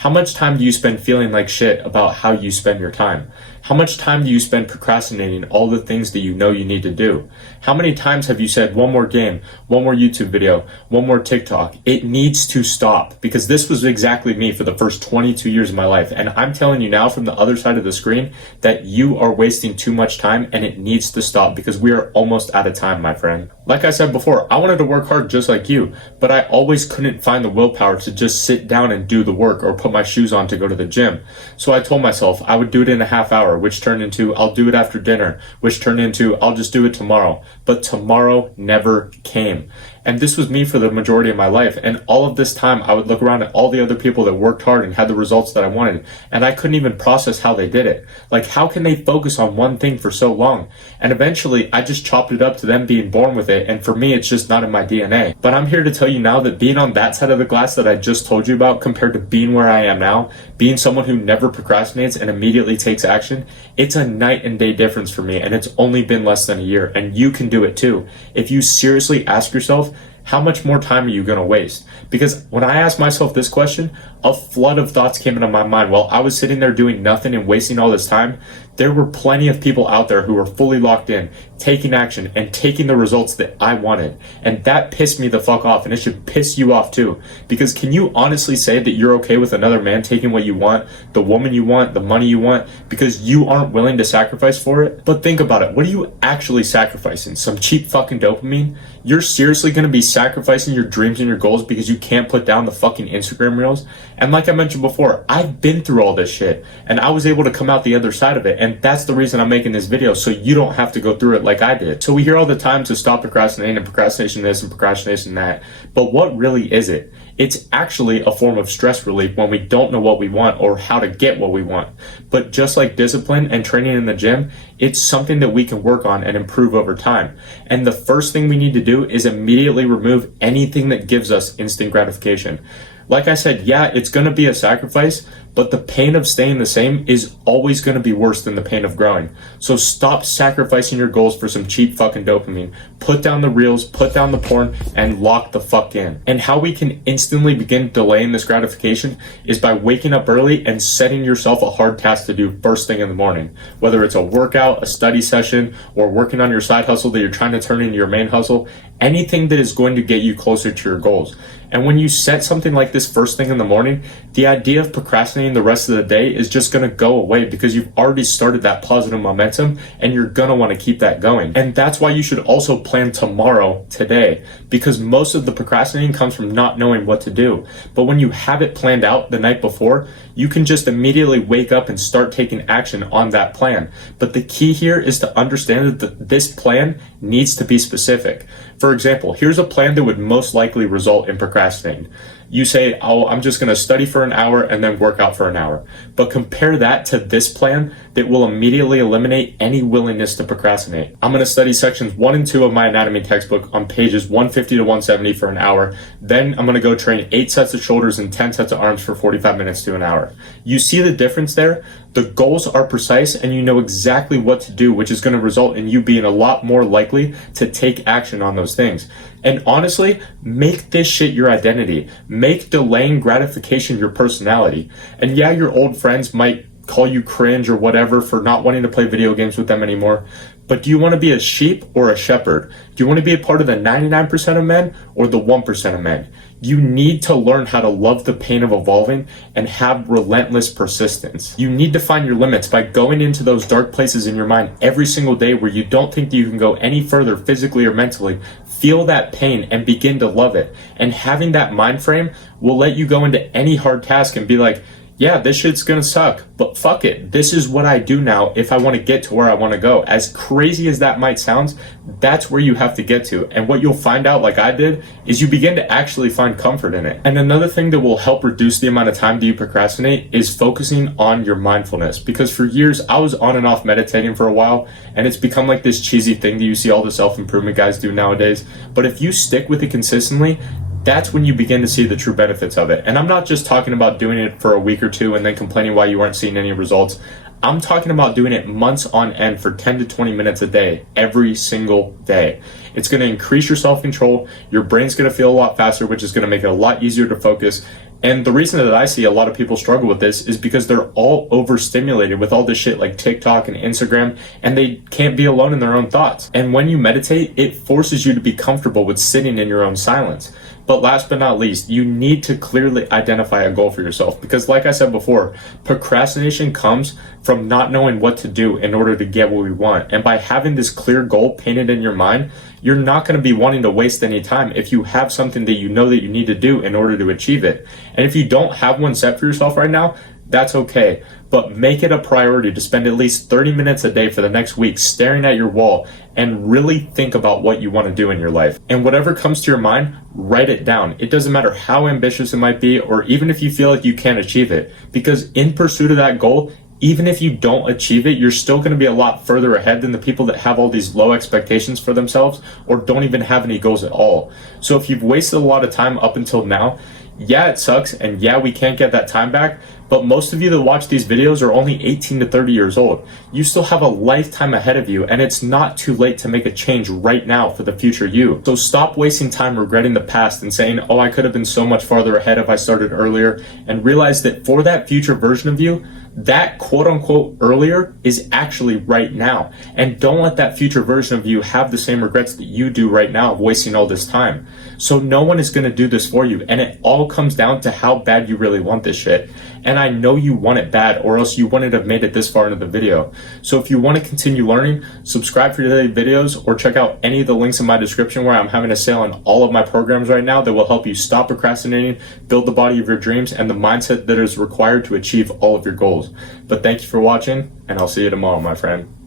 How much time do you spend feeling like shit about how you spend your time? How much time do you spend procrastinating all the things that you know you need to do? How many times have you said one more game, one more YouTube video, one more TikTok? It needs to stop, because this was exactly me for the first 22 years of my life. And I'm telling you now from the other side of the screen that you are wasting too much time and it needs to stop, because we are almost out of time, my friend. Like I said before, I wanted to work hard just like you, but I always couldn't find the willpower to just sit down and do the work or put my shoes on to go to the gym. So I told myself I would do it in a half hour, which turned into I'll do it after dinner, which turned into I'll just do it tomorrow. But tomorrow never came. And this was me for the majority of my life. And all of this time, I would look around at all the other people that worked hard and had the results that I wanted. And I couldn't even process how they did it. Like, how can they focus on one thing for so long? And eventually, I just chopped it up to them being born with it. And for me, it's just not in my DNA. But I'm here to tell you now that being on that side of the glass that I just told you about, compared to being where I am now, being someone who never procrastinates and immediately takes action, it's a night and day difference for me. And it's only been less than a year. And you can do it too. If you seriously ask yourself, how much more time are you going to waste? Because when I asked myself this question, a flood of thoughts came into my mind while I was sitting there doing nothing and wasting all this time. There were plenty of people out there who were fully locked in, taking action and taking the results that I wanted. And that pissed me the fuck off, and it should piss you off too. Because can you honestly say that you're okay with another man taking what you want, the woman you want, the money you want, because you aren't willing to sacrifice for it? But think about it. What are you actually sacrificing? Some cheap fucking dopamine? You're seriously going to be sacrificing your dreams and your goals because you can't put down the fucking Instagram reels? And like I mentioned before, I've been through all this shit and I was able to come out the other side of it. And that's the reason I'm making this video, so you don't have to go through it like I did. So we hear all the time to stop procrastinating and procrastination this and procrastination that. But what really is it? It's actually a form of stress relief when we don't know what we want or how to get what we want. But just like discipline and training in the gym, it's something that we can work on and improve over time. And the first thing we need to do is immediately remove anything that gives us instant gratification. Like I said, yeah, it's going to be a sacrifice, but the pain of staying the same is always going to be worse than the pain of growing. So stop sacrificing your goals for some cheap fucking dopamine. Put down the reels, put down the porn, and lock the fuck in. And how we can instantly begin delaying this gratification is by waking up early and setting yourself a hard task to do first thing in the morning. Whether it's a workout, a study session, or working on your side hustle that you're trying to turn into your main hustle, anything that is going to get you closer to your goals. And when you set something like this first thing in the morning, the idea of procrastinating the rest of the day is just going to go away, because you've already started that positive momentum and you're going to want to keep that going. And that's why you should also plan tomorrow today, because most of the procrastinating comes from not knowing what to do. But when you have it planned out the night before, you can just immediately wake up and start taking action on that plan. But the key here is to understand that this plan needs to be specific. For example, here's a plan that would most likely result in procrastinating. You say, oh, I'm just going to study for an hour and then work out for an hour. But compare that to this plan that will immediately eliminate any willingness to procrastinate. I'm going to study sections 1 and 2 of my anatomy textbook on pages 150 to 170 for an hour. Then I'm going to go train 8 sets of shoulders and 10 sets of arms for 45 minutes to an hour. You see the difference there? The goals are precise and you know exactly what to do, which is going to result in you being a lot more likely to take action on those things. And honestly, make this shit your identity. Make delaying gratification your personality. And yeah, your old friends might call you cringe or whatever for not wanting to play video games with them anymore. But do you want to be a sheep or a shepherd? Do you want to be a part of the 99% of men or the 1% of men? You need to learn how to love the pain of evolving and have relentless persistence. You need to find your limits by going into those dark places in your mind every single day where you don't think that you can go any further physically or mentally. Feel that pain and begin to love it. And having that mind frame will let you go into any hard task and be like, yeah, this shit's gonna suck, but fuck it. This is what I do now if I want to get to where I want to go. As crazy as that might sound, that's where you have to get to. And what you'll find out, like I did, is you begin to actually find comfort in it. And another thing that will help reduce the amount of time that you procrastinate is focusing on your mindfulness. Because for years, I was on and off meditating for a while, and it's become like this cheesy thing that you see all the self-improvement guys do nowadays. But if you stick with it consistently, that's when you begin to see the true benefits of it. And I'm not just talking about doing it for a week or two and then complaining why you aren't seeing any results. I'm talking about doing it months on end for 10 to 20 minutes a day, every single day. It's going to increase your self-control. Your brain's going to feel a lot faster, which is going to make it a lot easier to focus. And the reason that I see a lot of people struggle with this is because they're all overstimulated with all this shit like TikTok and Instagram, and they can't be alone in their own thoughts. And when you meditate, it forces you to be comfortable with sitting in your own silence. But last but not least, you need to clearly identify a goal for yourself, because like I said before, procrastination comes from not knowing what to do in order to get what we want. And by having this clear goal painted in your mind, you're not going to be wanting to waste any time if you have something that you know that you need to do in order to achieve it. And if you don't have one set for yourself right now, that's okay. But make it a priority to spend at least 30 minutes a day for the next week staring at your wall and really think about what you want to do in your life. And whatever comes to your mind, write it down. It doesn't matter how ambitious it might be, or even if you feel like you can't achieve it, because in pursuit of that goal, even if you don't achieve it, you're still going to be a lot further ahead than the people that have all these low expectations for themselves or don't even have any goals at all. So if you've wasted a lot of time up until now, yeah, it sucks, and yeah, we can't get that time back, but most of you that watch these videos are only 18 to 30 years old. You still have a lifetime ahead of you, and it's not too late to make a change right now for the future you. So stop wasting time regretting the past and saying, oh, I could have been so much farther ahead if I started earlier, and realize that for that future version of you, that quote unquote earlier is actually right now. And don't let that future version of you have the same regrets that you do right now of wasting all this time. So no one is going to do this for you. And it all comes down to how bad you really want this shit. And I know you want it bad, or else you wouldn't have made it this far into the video. So if you want to continue learning, subscribe for daily videos, or check out any of the links in my description where I'm having a sale on all of my programs right now that will help you stop procrastinating, build the body of your dreams, and the mindset that is required to achieve all of your goals. But thank you for watching, and I'll see you tomorrow, my friend.